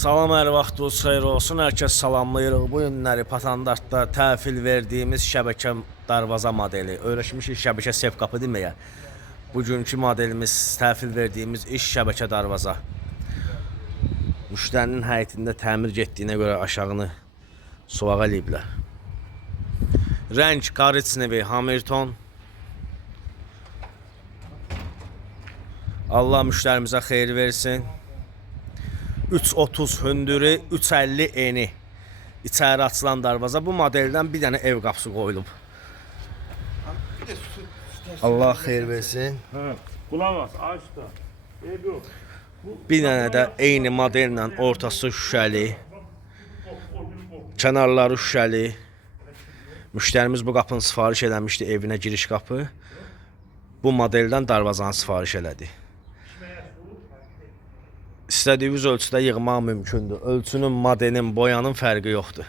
Salam, hər vaxtınız xeyir olsun. Hər kəs salamlayırıq. Bu günləri Patandaşda təhvil verdiyimiz şəbəkə darvaza modeli. Öyrəşmişik şəbəkə sef qapı deməyə. Bugünkü modelimiz təhvil verdiyimiz iş şəbəkə darvaza. Müştərinin həyətində təmir getdiyinə görə aşağını suvaq eləyiblər. Rəng Karitsnevi Hamilton. Allah müştərimizə xeyir versin. 330 hündürü, 350 eni içəri açılan darvaza. Bu modeldən bir dənə ev qapısı qoyulub. Allah xeyir versin. Qulaq as, aç da. Ev yox. Bir dənə də eyni modellə ortası şüşəli, kənarları şüşəli. Müştərimiz bu qapını sifariş eləmişdi, evinə giriş qapı. Bu modeldən darvazanı sifariş elədi. İstədiyiniz ölçüdə yığmaq mümkündür. Ölçünün, modelin, boyanın fərqi yoxdur.